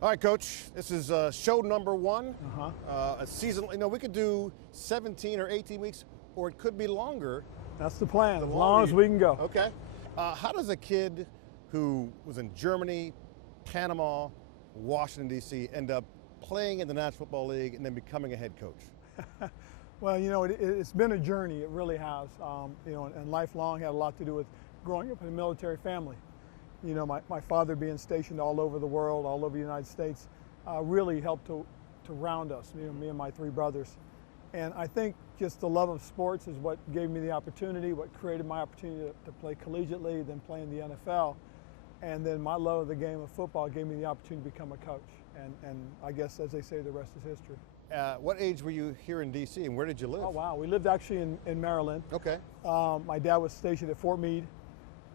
All right, Coach. This is show number one. Uh-huh. A season. We could do 17 or 18 weeks, or it could be longer. That's the plan, The as longer long as you- we can go. Okay. How does a kid who was in Germany, Panama, Washington, D.C. end up playing in the National Football League and then becoming a head coach? Well, it's been a journey. It really has. And lifelong had a lot to do with growing up in a military family. My father being stationed all over the world, all over the United States, really helped to round us, me and my three brothers. And I think just the love of sports is what gave me the opportunity, what created my opportunity to play collegiately, then play in the NFL. And then my love of the game of football gave me the opportunity to become a coach. And I guess, as they say, the rest is history. What age were you here in D.C. and where did you live? Oh, wow. We lived actually in Maryland. Okay. My dad was stationed at Fort Meade.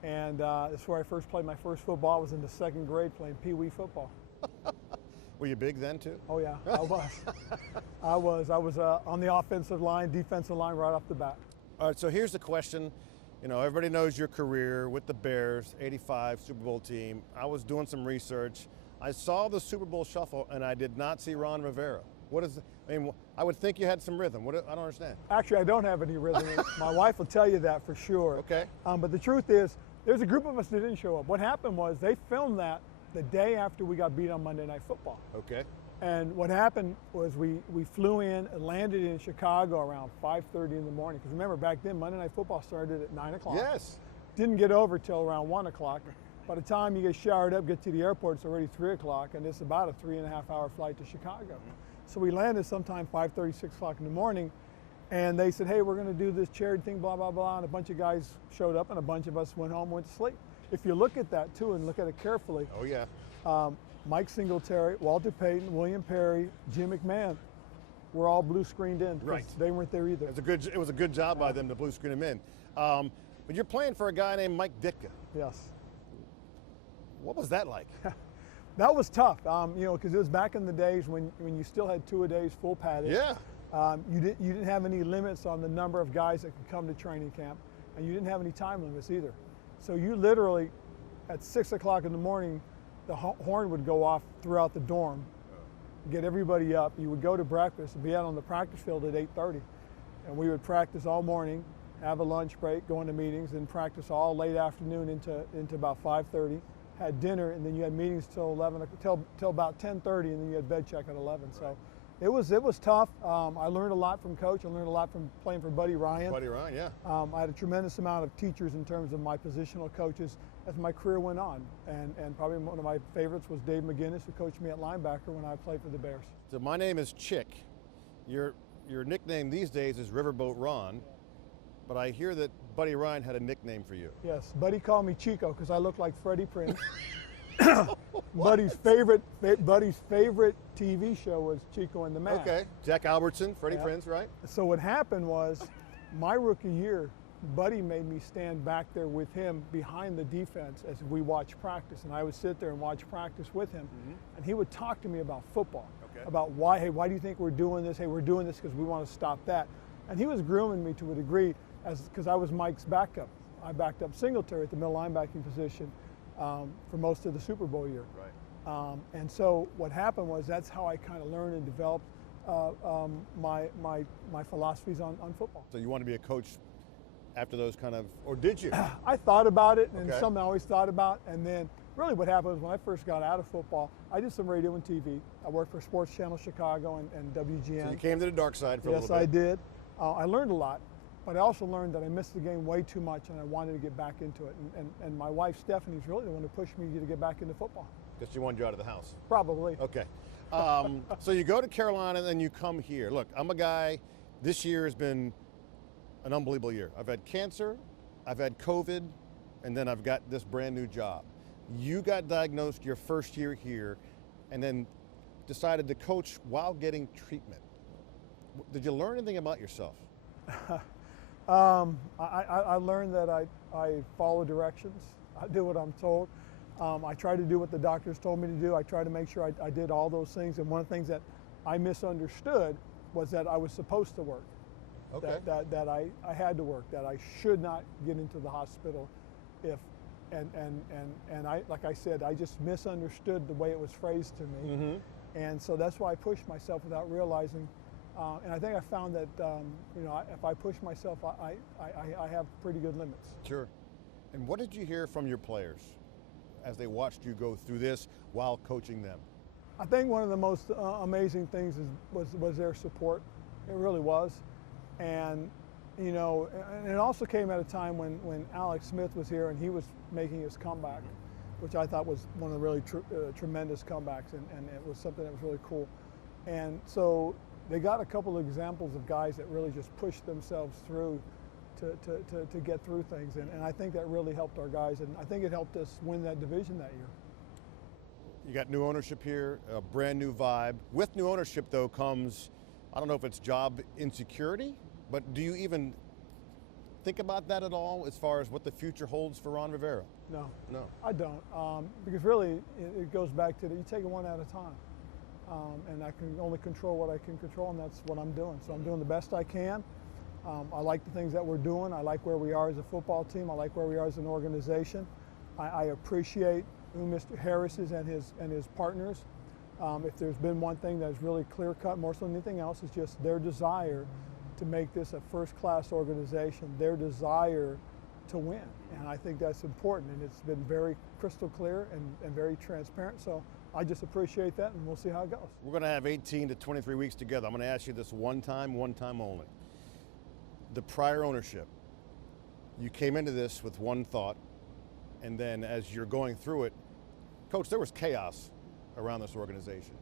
And that's where I first played my first football. I was in the second grade playing Pee Wee football. Were you big then too? Oh yeah, I was. I was on the offensive line, defensive line right off the bat. All right, so here's the question. Everybody knows your career with the Bears, 85 Super Bowl team. I was doing some research. I saw the Super Bowl shuffle and I did not see Ron Rivera. I would think you had some rhythm. I don't understand. Actually, I don't have any rhythm. My wife will tell you that for sure. Okay. But the truth is, there's a group of us that didn't show up. What happened was they filmed that the day after we got beat on Monday Night Football. Okay. And what happened was we flew in and landed in Chicago around 5:30 in the morning. Because remember, back then, Monday Night Football started at 9 o'clock. Yes. Didn't get over till around 1 o'clock. By the time you get showered up, get to the airport, it's already 3 o'clock, and it's about a 3.5-hour flight to Chicago. So we landed sometime 5:30, 6 o'clock in the morning, and they said, hey, we're going to do this charity thing, blah, blah, blah, and a bunch of guys showed up, and a bunch of us went home and went to sleep. If you look at that, too, and look at it carefully, Oh, yeah. Mike Singletary, Walter Payton, William Perry, Jim McMahon were all blue screened in. Right. They weren't there either. It was a good job by them to blue screen him in. But you're playing for a guy named Mike Ditka. Yes. What was that like? That was tough, because it was back in the days when you still had two-a-days full padded. Yeah. You didn't have any limits on the number of guys that could come to training camp, and you didn't have any time limits either. So you literally, at 6 o'clock in the morning, the horn would go off throughout the dorm, get everybody up. You would go to breakfast and be out on the practice field at 8:30, and we would practice all morning, have a lunch break, go into meetings, and practice all late afternoon into about 5:30. Had dinner, and then you had meetings till about 10:30, and then you had bed check at 11. So it was tough. I learned a lot from Coach. I learned a lot from playing for Buddy Ryan. Buddy Ryan, yeah. I had a tremendous amount of teachers in terms of my positional coaches as my career went on, and probably one of my favorites was Dave McGinnis, who coached me at linebacker when I played for the Bears. So my name is Chick. Your nickname these days is Riverboat Ron, but I hear that Buddy Ryan had a nickname for you. Yes, Buddy called me Chico because I look like Freddie Prinze. Buddy's favorite TV show was Chico and the Man. Okay. Jack Albertson, Freddie Prinze, right? So what happened was, my rookie year, Buddy made me stand back there with him behind the defense as we watched practice, and I would sit there and watch practice with him, and he would talk to me about football, about why do you think we're doing this? Hey, we're doing this because we want to stop that. And he was grooming me to a degree because I was Mike's backup. I backed up Singletary at the middle linebacking position for most of the Super Bowl year. Right. And so what happened was that's how I kind of learned and developed my philosophies on football. So you want to be a coach after those or did you? I thought about it, and Okay. something I always thought about, and then really what happened was when I first got out of football, I did some radio and TV. I worked for Sports Channel Chicago and WGN. So you came to the dark side for a Yes, little bit. I did. I learned a lot, but I also learned that I missed the game way too much, and I wanted to get back into it. And my wife, Stephanie's really the one who pushed me to get back into football. Because she wanted you out of the house. Probably. Okay. So you go to Carolina, and then you come here. Look, I'm a guy, this year has been an unbelievable year. I've had cancer, I've had COVID, and then I've got this brand new job. You got diagnosed your first year here, and then decided to coach while getting treatment. Did you learn anything about yourself? I learned that I follow directions. I do what I'm told. I try to do what the doctors told me to do. I try to make sure I did all those things. And one of the things that I misunderstood was that I was supposed to work. Okay. That I had to work, that I should not get into the hospital if and I, like I said, I just misunderstood the way it was phrased to me. Mm-hmm. And so that's why I pushed myself without realizing. And I think I found that, if I push myself, I have pretty good limits. Sure. And what did you hear from your players as they watched you go through this while coaching them? I think one of the most amazing things was their support. It really was. And, and it also came at a time when Alex Smith was here and he was making his comeback, which I thought was one of the really tremendous comebacks, and it was something that was really cool. And so they got a couple of examples of guys that really just pushed themselves through to get through things, and I think that really helped our guys, and I think it helped us win that division that year. You got new ownership here, a brand new vibe. With new ownership, though, comes, I don't know if it's job insecurity, but do you even think about that at all as far as what the future holds for Ron Rivera? No. No. I don't, because really it goes back to you take it one at a time. And I can only control what I can control, and that's what I'm doing. So I'm doing the best I can. I like the things that we're doing. I like where we are as a football team. I like where we are as an organization. I appreciate who Mr. Harris is and his partners. If there's been one thing that's really clear cut, more so than anything else, is just their desire to make this a first-class organization, their desire to win. And I think that's important, and it's been very crystal clear and very transparent. So I just appreciate that, and we'll see how it goes. We're going to have 18 to 23 weeks together. I'm going to ask you this one time only. The prior ownership, you came into this with one thought, and then as you're going through it, Coach, there was chaos around this organization.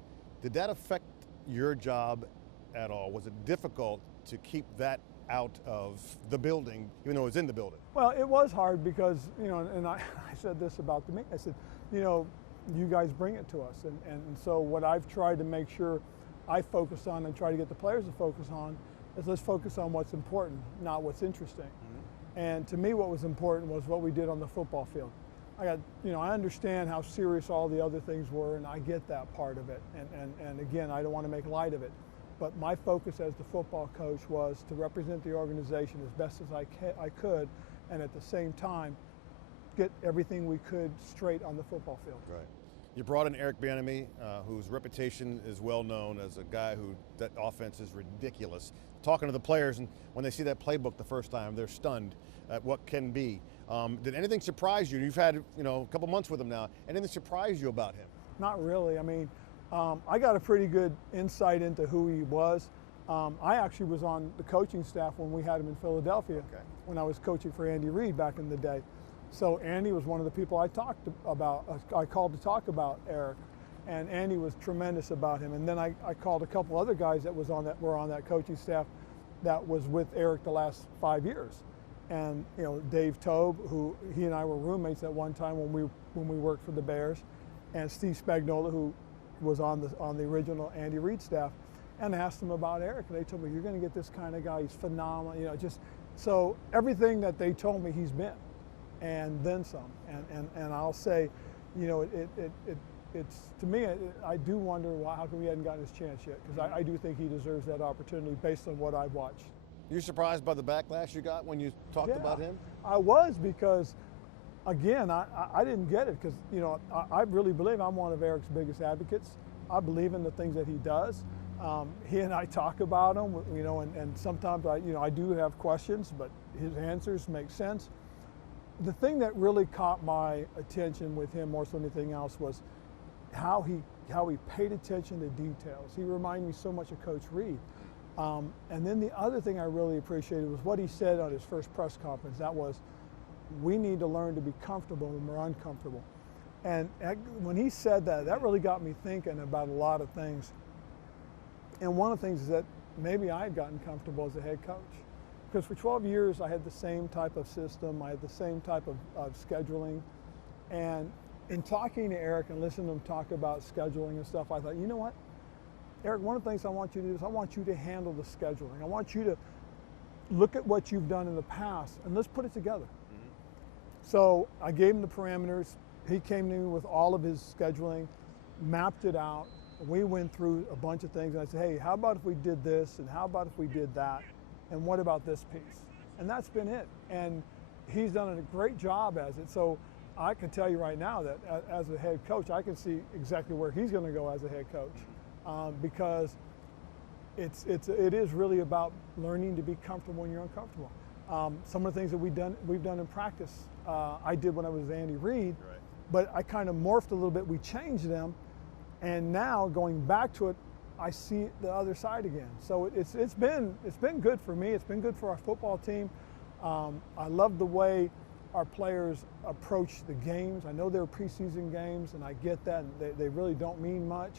Did that affect your job at all? Was it difficult to keep that out of the building, even though it was in the building? Well, it was hard because, and I said this about the meeting. I said, you guys bring it to us. And so what I've tried to make sure I focus on and try to get the players to focus on is let's focus on what's important, not what's interesting. Mm-hmm. And to me, what was important was what we did on the football field. I understand how serious all the other things were, and I get that part of it. And again, I don't want to make light of it. But my focus as the football coach was to represent the organization as best as I could, and at the same time, get everything we could straight on the football field. Right. You brought in Eric Bieniemy, whose reputation is well known as a guy who that offense is ridiculous. Talking to the players, and when they see that playbook the first time, they're stunned at what can be. Did anything surprise you? You've had a couple months with him now. Anything surprise you about him? Not really. I mean, I got a pretty good insight into who he was. I actually was on the coaching staff when we had him in Philadelphia, when I was coaching for Andy Reid back in the day. So Andy was one of the people I called to talk about Eric, and Andy was tremendous about him. And then I called a couple other guys that were on that coaching staff that was with Eric the last 5 years. And Dave Tobe, who he and I were roommates at one time when we worked for the Bears, and Steve Spagnuolo, who was on the original Andy Reid staff, and asked them about Eric, and they told me, you're going to get this kind of guy. He's phenomenal. So everything that they told me, he's been, and then some. And I'll say, it's to me, I do wonder how come he hadn't gotten his chance yet, because I do think he deserves that opportunity based on what I've watched. You surprised by the backlash you got when you talked about him? I was, because again, I didn't get it, because I really believe I'm one of Eric's biggest advocates. I believe in the things that he does. He and I talk about him, and sometimes I do have questions, but his answers make sense. The thing that really caught my attention with him more so than anything else was how he paid attention to details. He reminded me so much of Coach Reid. And then the other thing I really appreciated was what he said on his first press conference. That was, we need to learn to be comfortable when we're uncomfortable. And when he said that, that really got me thinking about a lot of things. And one of the things is that maybe I had gotten comfortable as a head coach. Because for 12 years, I had the same type of system. I had the same type of scheduling. And in talking to Eric and listening to him talk about scheduling and stuff, I thought, you know what? Eric, one of the things I want you to do is I want you to handle the scheduling. I want you to look at what you've done in the past, and let's put it together. Mm-hmm. So I gave him the parameters. He came to me with all of his scheduling, mapped it out. We went through a bunch of things, and I said, hey, how about if we did this, and how about if we did that, and what about this piece? And that's been it. And he's done a great job as it. So I can tell you right now that as a head coach, I can see exactly where he's going to go as a head coach, because it is really about learning to be comfortable when you're uncomfortable. Some of the things that we've done in practice, I did when I was Andy Reid, Right. but I kind of morphed a little bit. We changed them, and now going back to it, I see the other side again. So it's been good for me. It's been good for our football team. I love the way our players approach the games. I know they're preseason games, and I get that. They really don't mean much,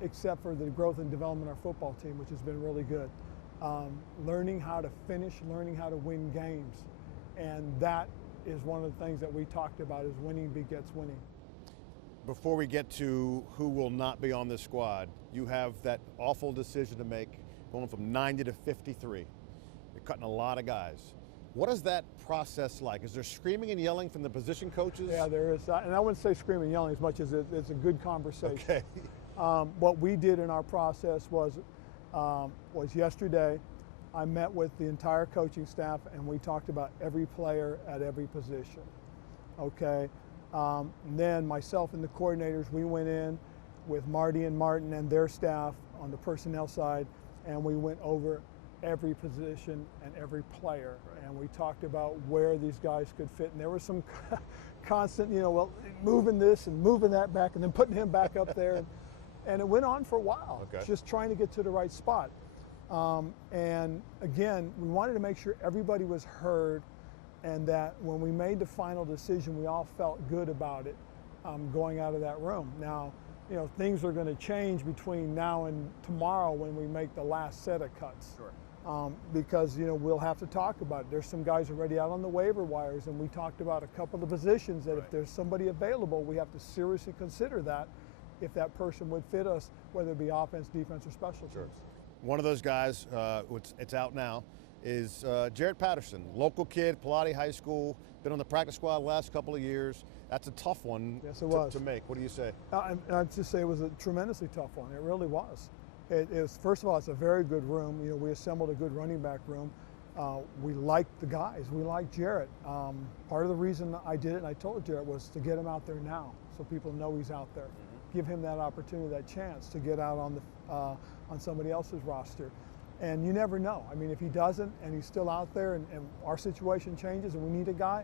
except for the growth and development of our football team, which has been really good. Learning how to finish, learning how to win games. And that is one of the things that we talked about, is winning begets winning. Before we get to who will not be on this squad, you have that awful decision to make, going from 90 to 53. You're cutting a lot of guys. What is that process like? Is there screaming and yelling from the position coaches? Yeah, there is. And I wouldn't say screaming and yelling as much as it's a good conversation. Okay. What we did in our process was yesterday, I met with the entire coaching staff, and we talked about every player at every position. Okay. Then myself and the coordinators, we went in with Marty and Martin and their staff on the personnel side, and we went over every position and every player. Right. And we talked about where these guys could fit. And there was some constant, moving this and moving that back and then putting him back up there. And it went on for a while, Okay. just trying to get to the right spot. And again, we wanted to make sure everybody was heard, and that when we made the final decision, we all felt good about it going out of that room. Now, things are going to change between now and tomorrow when we make the last set of cuts. Sure. Because, we'll have to talk about it. There's some guys already out on the waiver wires, and we talked about a couple of positions that Right. if there's somebody available, we have to seriously consider that, if that person would fit us, whether it be offense, defense, or special Sure. teams. One of those guys, it's out now, is Jared Patterson, local kid, Pilate High School, been on the practice squad the last couple of years. That's a tough one Yes, it was. to make. What do you say? I'd just say it was a tremendously tough one. It really was. It was, first of all, it's a very good room. We assembled a good running back room. We liked the guys. We liked Jarrett. Part of the reason I did it, and I told Jarrett, was to get him out there now, so people know he's out there. Mm-hmm. Give him that opportunity, that chance to get out on somebody else's roster. And you never know. I mean, if he doesn't and he's still out there, and our situation changes and we need a guy,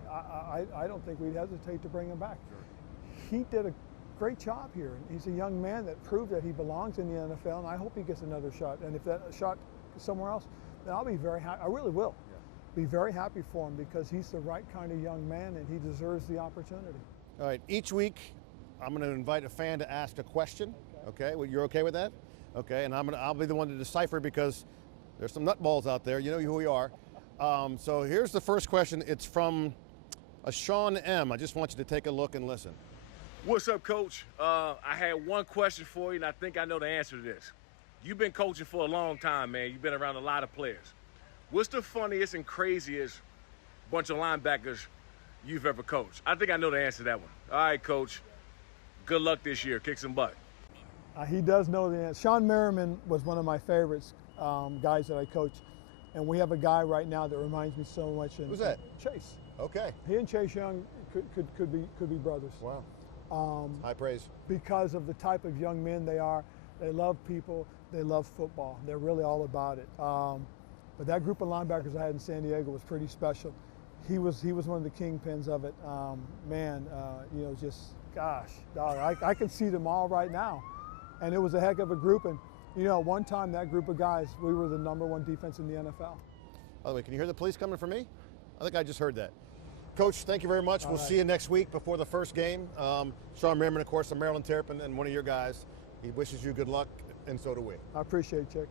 I don't think we'd hesitate to bring him back. Sure. He did a great job here. He's a young man that proved that he belongs in the NFL, and I hope he gets another shot. And if that shot is somewhere else, then I'll be very happy. I really will. Yeah. Be very happy for him, because he's the right kind of young man, and he deserves the opportunity. All right, each week I'm going to invite a fan to ask a question. Okay, well, you're okay with that? Okay, and I'll be the one to decipher, because there's some nutballs out there. You know who we are. So here's the first question. It's from a Sean M. I just want you to take a look and listen. What's up, Coach? I had one question for you, and I think I know the answer to this. You've been coaching for a long time, man. You've been around a lot of players. What's the funniest and craziest bunch of linebackers you've ever coached? I think I know the answer to that one. All right, Coach. Good luck this year. Kick some butt. He does know the answer. Sean Merriman was one of my favorites, guys that I coached. And we have a guy right now that reminds me so much. Who's that? Chase. Okay. He and Chase Young could be brothers. Wow. High praise. Because of the type of young men they are. They love people. They love football. They're really all about it. But that group of linebackers I had in San Diego was pretty special. He was one of the kingpins of it. Just gosh, dog, I can see them all right now. And it was a heck of a group. And at one time, that group of guys, we were the #1 defense in the NFL. By the way, can you hear the police coming for me? I think I just heard that. Coach, thank you very much. We'll see you next week before the first game. Sean Merriman, of course, a Maryland Terrapin, and one of your guys. He wishes you good luck, and so do we. I appreciate it, Chick.